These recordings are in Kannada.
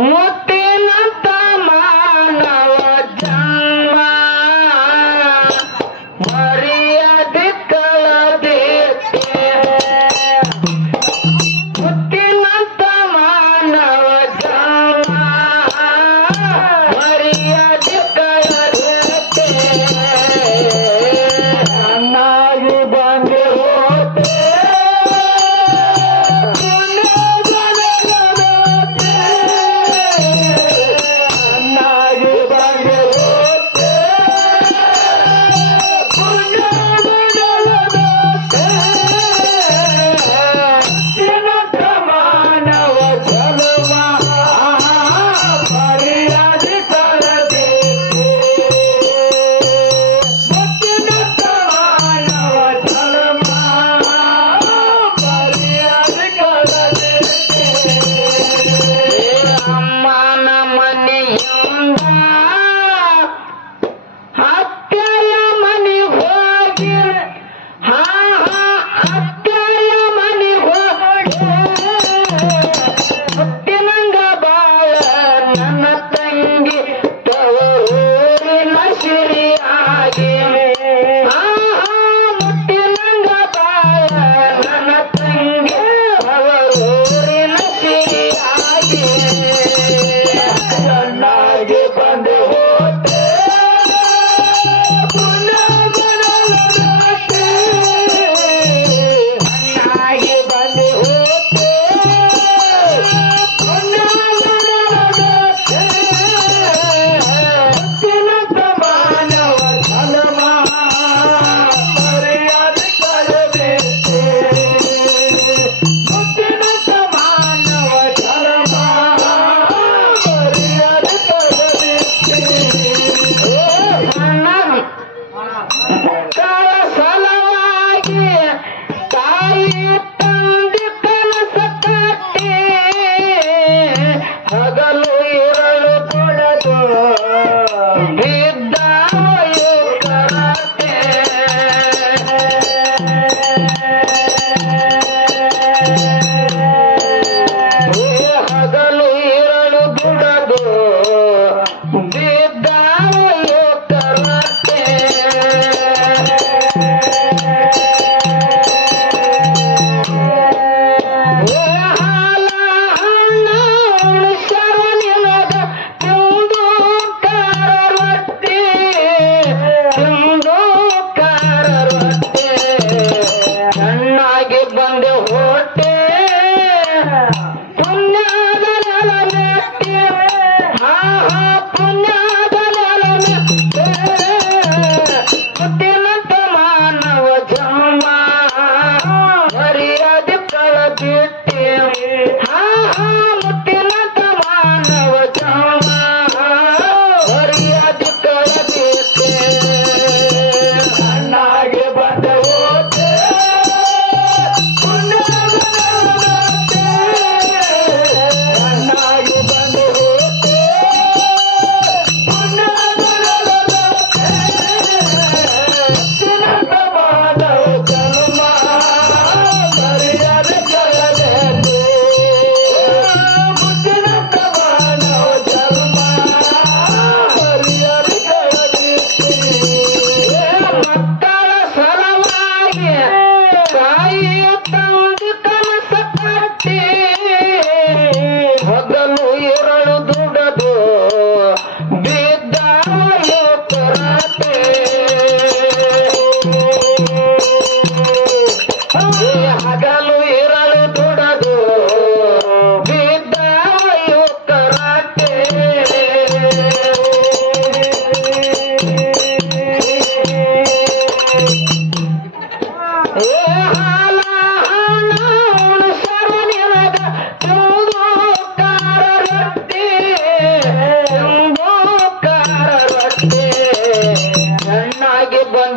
ಮುತ್ತಿನಂತ ಮಾನವ ಜನ್ಮ ಮರ್ಯಾದೆ ಕಳೆದಿತ್ತೆ ಮುತ್ತಿನಂತ ಮಾನವ ಜನ್ಮ ಮರ್ಯಾದೆ ಕಳೆದಿತ್ತೆ ಚೆನ್ನಾಗಿ ಬಂದು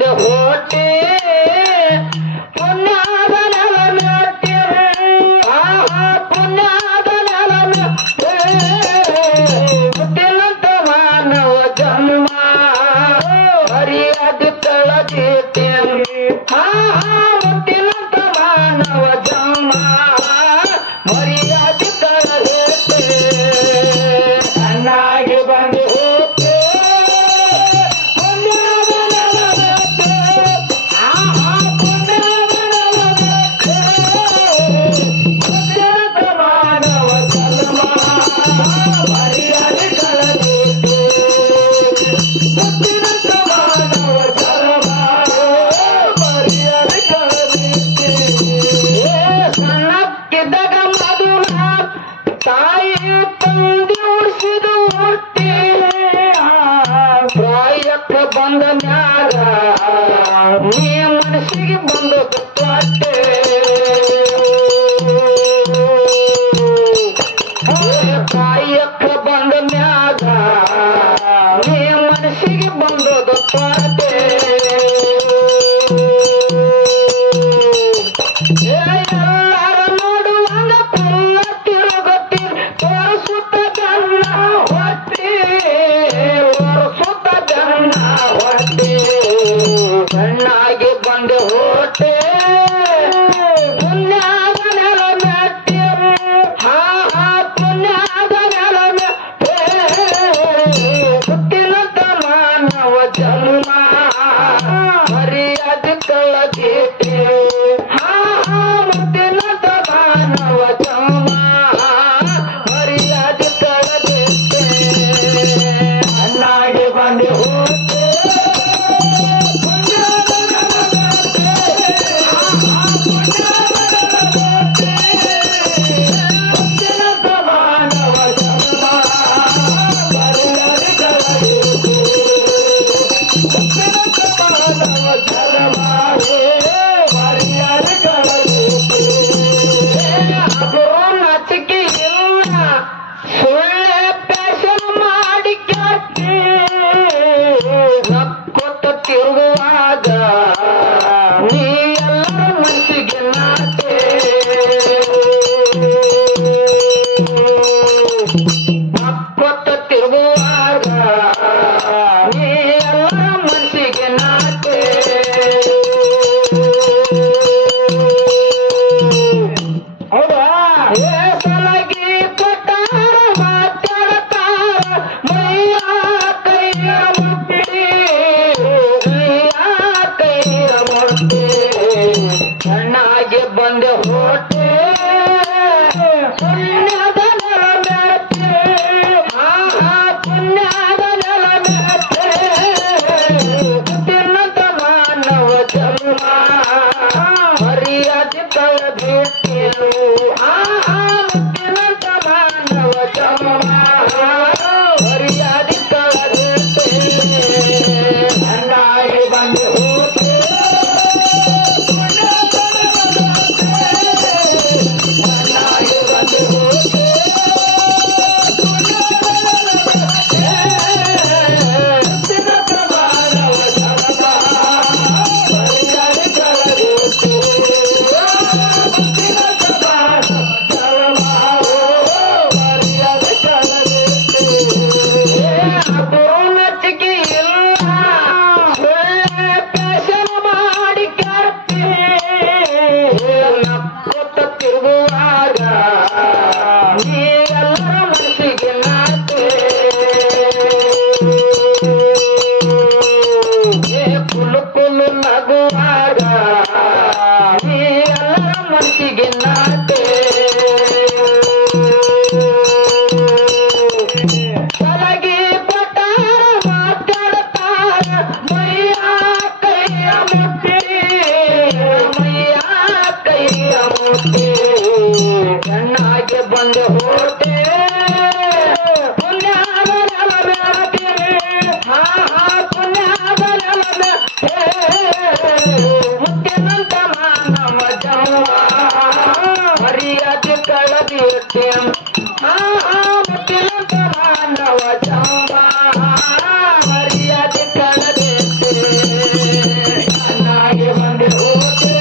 ಹೋತೆ ಮರ್ಯಾದೆ ಕಳೆದಿದೆ ಮುತ್ತಿನಂತ ಮಾನವ ಜನ್ಮ ಮರ್ಯಾದೆ ಕಳೆದೈತೆ ಚೆನ್ನಾಗಿ ಬಂದು ಹೋಗ್ತೆ ಸಣ್ಣಕ್ಕಿದ್ದಾಗ ಮಧುರ ತಾಯಿ ತಂದಿ ಉಳಿಸಿದ ಹೊಟ್ಟೆ ಪ್ರಾಯಕ್ಕೆ ಬಂದ ಮ್ಯಾಗ ನೀ ಮನಸ್ಸಿಗೆ ಬಂದು ಕಟ್ಟೆ ಪ್ರಾಯಕ್ಕೆ ಬಂದ ಮ್ಯಾಗ ನೀ ಮನಸ್ಸಿಗೆ ಬಂದು ಕಟ್ಟೆ ಎಲ್ಲಾರ ನೋಡುವಂಗ ಪುಲ್ಲ ತಿರುಗತ್ತಿ ತೋರಿಸುತ್ತ ಜನ್ನ ಹೊಟ್ಟೆ ತೋರಿಸುತ್ತ ಜನ್ನ ಹೊಟ್ಟೆ ಕಣ್ಣಾಗಿ ಬಂದು ಹೊಟ್ಟೆ ಪುಣ್ಯಾದ ನೆಲ ಮೆಟ್ಟಿ ಹಾ ಪುಣ್ಯಾದ ನೆಲ ಮೆಟ್ಟಿ ಹುಟ್ಟಿನಂತ ಮಾನವ ಜನ್ಮ ಮರ್ಯಾದೆ ಕಳೆದೈತೆ ಮುತ್ತಿನಂತ ಮಾನವ ಜನ್ಮ ಮರ್ಯಾದೆ ಕಳೆದೈತೆ ಅನ್ನಾಗಿ ಬಂದು ಹೋಗ್ತೆ ಮುತ್ತಿನಂತ ಮಾನವ ಜನ್ಮ ಮರ್ಯಾದೆ ಕಳೆದೈತೆ ಮುತ್ತಿನಂತ ಮಾನವ ಜನ್ಮ ಮರ್ಯಾದೆ ಕಳೆದೈತೆ ಅದು ನಾಚಿಕೆ ಇಲ್ಲ ಸುಳ್ಳೆ ಪ್ಯಾಶನ್ ಮಾಡಿ ಕೆಟ್ಟಿ ನಕ್ಕೊತ್ತ ತಿರುಗುವಾಗ ನೀ ಎಲ್ಲರ ಮನಸ್ಸಿಗೆ ನಾಟೆ ನಕ್ಕೊತ್ತ ತಿರುಗುವಾಗ ನೀ ಎಲ್ಲರ ಮನಸ್ಸಿಗೆ ನಾಟೆ ಹೌದಾ ಸಲಗಿ ಕೊಟ್ಟಾರ ಮಾತಾಡ್ತಾರ ಮೈಯ ಕೈಯ ಮುಟ್ಟಿ ಮೈಯ ಕೈಯ ಮುಟ್ಟಿ ಕಣ್ಣಾಗಿ ಬಂದೆ ಹೊಟ್ಟೆ ಪುಣ್ಯದ ನೆಲ ಮೆತ್ತೆ ಪುಣ್ಯದ ನೆಲ ಮೆತ್ತೆ ಹುಟ್ಟಿನಂತ ಮಾನವ ಜನ್ಮ ಮರ್ಯಾದೆ ಕಳೆದಿಟ್ಟಿರು ಮುತ್ತಿನಂತ ಮಾನವ ಜನ್ಮ ಮರ್ಯಾದೆ ಕಳೆದಿಟ್ಟೆ ಚೆನ್ನಾಗಿ ಬಂದು ಹೋಗ್ತೆ ಚೆನ್ನಾಗಿ ಬಂದು ಹೋಗ್ತೆ ಮುತ್ತಿನಂತ ಮಾನವ ಜನ್ಮ ಮರ್ಯಾದೆ ಕಳೆದಿಟ್ಟೆ ನಚಿಕೆ ಇಲ್ಲ ಸುಳ್ಳೆ ಪ್ಯಾಶನ್ ಮಾಡಿ ಕೆಟ್ಟಿ ನಕ್ಕೊತ್ತ ತಿರುಗುವಾಗ ನೀ ಎಲ್ಲರ ಮನಸ್ಸಿಗೆ ನಾಟೆ ಕುಲು ಕುಲು ನಗುವಾಗ ನೀ ಎಲ್ಲರ ಮನಸ್ಸಿಗೆ ನಾಟೆ ಸಲಗಿ ಕೊಟ್ಟಾರ ಮಾತಾಡ್ತಾರ ಮೈಯ ಕೈಯ ಮುಟ್ಟಿ ಮೈಯ ಕೈಯ ಮುಟ್ಟಿ ಕಣ್ಣಾಗಿ ಬಂದು ಹೋಗ್ತೆ ಪುಣ್ಯಾದ ನೆಲ ಮೆಟ್ಟಿ ಪುಣ್ಯಾದ ನೆಲ ಮೆಟ್ಟಿ ಮುತ್ತಿನಂತ ಮಾನವ ಜನ್ಮ ಮರ್ಯಾದೆ ಕಳೆದೈತೆ ಮುತ್ತಿನಂತ ಮಾನವ ಜನ್ಮ ಮರ್ಯಾದೆ ಕಳೆದೈತೆ ಚೆನ್ನಾಗಿ ಬಂದು ಹೋಗ್ತೆ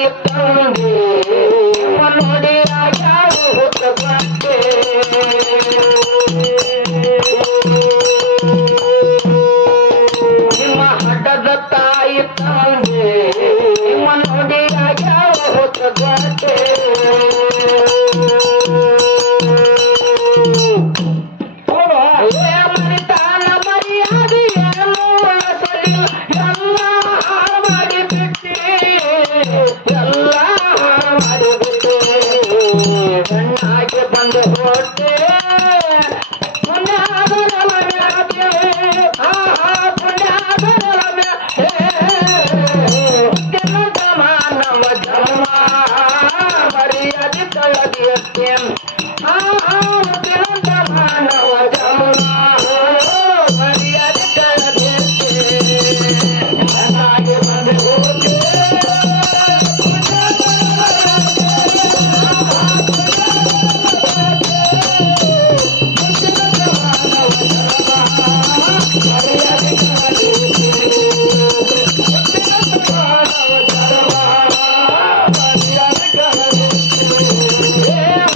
ತಾಯಿ ತಂದೆ ನೋಡಿ ಯಾರು ಹುಟ್ಟಬಂತೆ ನಿಮ್ಮ ಹಠದ ತಾಯಿ ತಂದೆ ನೋಡಿ ಯಾರು ಹುಟ್ಟಬಂತೆ ಮರಿತಾನ ಮರ್ಯಾದೆ ಏನು ಉಳಿಸಲಿಲ್ಲ ಎಲ್ಲ ಹಾಳು ಮಾಡಿಬಿಟ್ಟೆ ಎಲ್ಲ ಹಾಳು ಮಾಡಿಬಿಟ್ಟೆ ಹೆಣ್ಣಾಗಿ ಬಂದು ಹೊಟ್ಟೆ ಪುಣ್ಯಾದರಲ ಮ್ಯಾಗೆ ಪುಣ್ಯಾದರಲ ಮ್ಯಾಗೆ ದಿನದ ಮಾನವ ಜನ್ಮ ಮರ್ಯಾದೆ ಕಳೆದಿಯತ್ತೆ ದಿನದ ಮಾನವ ಜನ್ಮ ಮರ್ಯಾದೆ ಕಳೆದಿಯತ್ತೆ ಹೆಣ್ಣಾಗಿ ಬಂದು ಹೊಟ್ಟೆ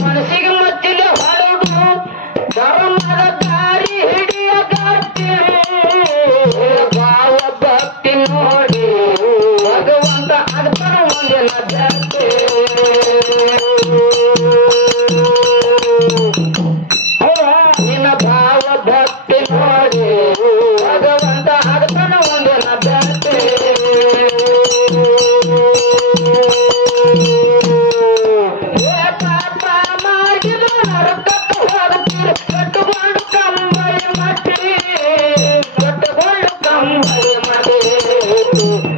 ಮನಸ್ಸಿಗೆ ಮತ್ತಿಲ್ಲ ಹೊರಡು ಧರ್ಮದ ದಾರಿ ಹಿಡಿಯಗಾರ್ತಿ ಭಾವ ಭಕ್ತಿ ನೋಡಿ ಭಗವಂತ ಅರ್ಪಣ ಒಂದಿನ ಜಾಸ್ತಿ ನಿನ್ನ ಭಾವ ಭಕ್ತಿ ನೋಡಿ ಭಗವಂತ ಅರ್ಪಣ ಒಂದಿನ ಜಾಸ್ತಿ ಪಾಪ ಮಾಡಿದ ನರಕಕ್ಕೆ ಹೋಗುತ್ತೀರಿ ಕಟ್ಟುಕೊಂಡು ಕಂಬಳಿ ಮಟ್ಟಿ ಕಟ್ಟುಕೊಂಡು ಕಂಬಳಿ ಮಡಿ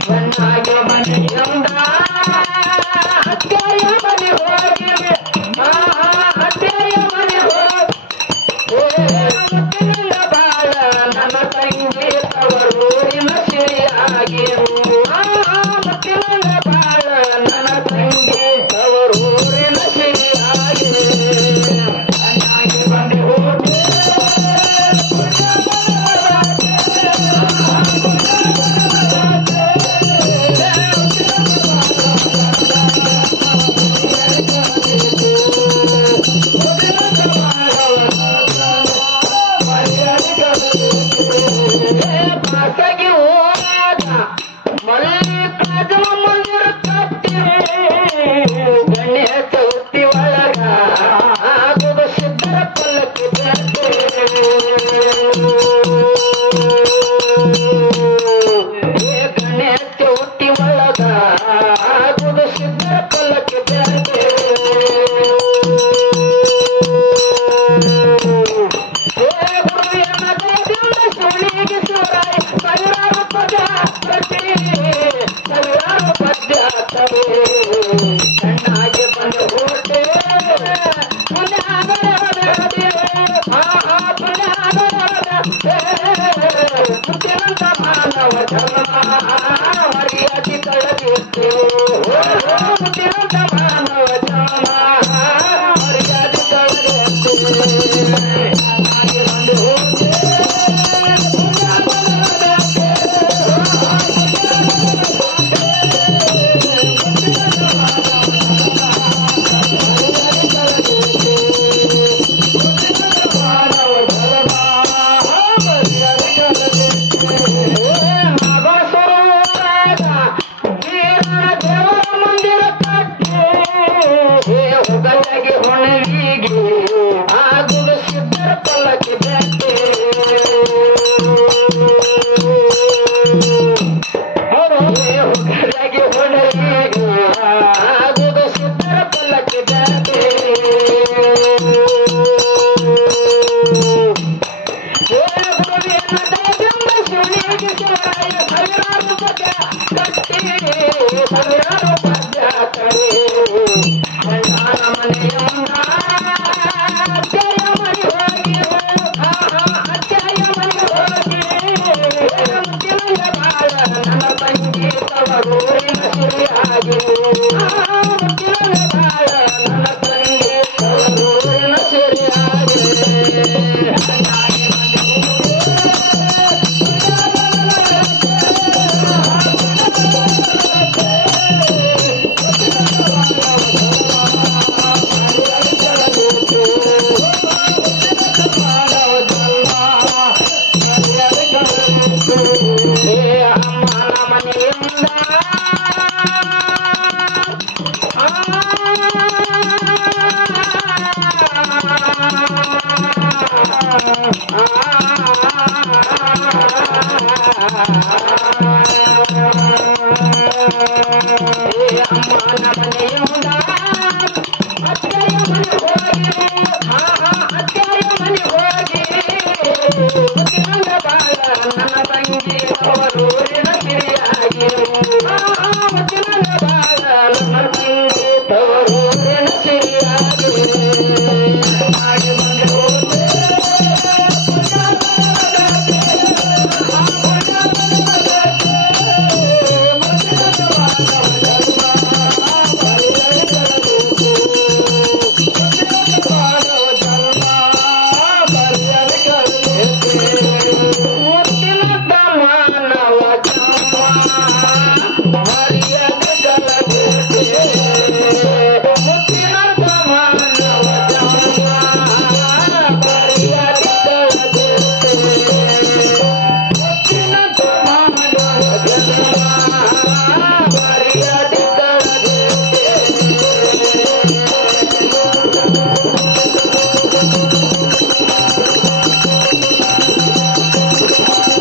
ಮಣ್ಣಾಗ ಮನೆಯಿಂದ ಹತ್ಯೆಯ ಮನೆ ಹೋಗಿವೆ ಹತ್ಯೆಯ ಮನೆ ಮುತ್ತಿನಿಂದ ಬಾಳ ನನ್ನ ತಂಗಿ ತವರೂರಿನ ಸಿರಿಯಾಗಿ ಮುತ್ತಿನಿಂದ ಬಾಳ ನನ್ನ ತಂಗಿ ತವರೂರಿನ ಸಿರಿಯಾಗಿ ಚೆನ್ನಾಗಿ ಬಂದು ಹೋಗಿ ಖಾಸಗಿ ಹೋರಾಟ ಮಲ್ಲಿಕಾರ್ಜುನ ಮಂದಿರ ಕಟ್ಟಿ ಗಣ್ಯ ಚೌತಿ ಒಳಗ ಆಗುವ ಸಿದ್ಧರ ಪಲ್ಲಕ್ಕಿ ಜಾತ್ರೆ ಗಣ್ಯ ಚೌತಿ ಒಳಗ ಆಗುವ ಸಿದ್ಧರ ಪಲ್ಲಕ್ಕಿ ಜಾತ್ರೆ ಸುಳಿಗೆ ಸುರಾಯ ಸಾವಿರಾರು ಪದ್ಯ ಸಾವಿರಾರು ಪದ್ಯ ಚೆನ್ನಾಗಿ ಬಂದು ಹೊಟ್ಟೆ ಮುತ್ತಿನಂತ ಮಾನವ ಜನ್ಮ ಮರ್ಯಾದೆ ಕಳೆದಿತ್ತು ಮುತ್ತಿನಂತ ಮಾನವ ಜನ್ಮ ಮರ್ಯಾದೆ ಕಳೆದಿತ್ತು ಚೆನ್ನಾಗಿ ಬಂದು ಹೊಟ್ಟೆ ಹೊಗಲಾಗಿ ಹೊಣವಿಗೆ ಆಗುವ ಸಿದ್ಧರ ಪಲ್ಲಕ್ಕಿ ಜಾತ್ರೆ ಹೊಗಲಾಗಿ ಹೊಣವಿಗೆ ಆಗುವ ಸಿದ್ಧರ ಪಲ್ಲಕ್ಕಿ ಜಾತ್ರೆ ಸುಳಿಗೆ ಸುರಾಯ ಸಾವಿರಾರು ಪದ್ಯ ಕಟ್ಟಿ ಸಾವಿರಾರು ಪದ್ಯ ತಡೆ ಮಣ್ಣಾನ ಮನೆಯಿಂದ ಅತ್ಯಾಯ ಮನೆ ಹೋಗಿ ಅತ್ಯಾಯ ಮನೆ ಹೋಗಿ ಮುತ್ತಿನ ಬಾಳ ನನ್ನ ತಂಗಿ ತವರೂರಿನ ಸಿರಿಯಾಗಿ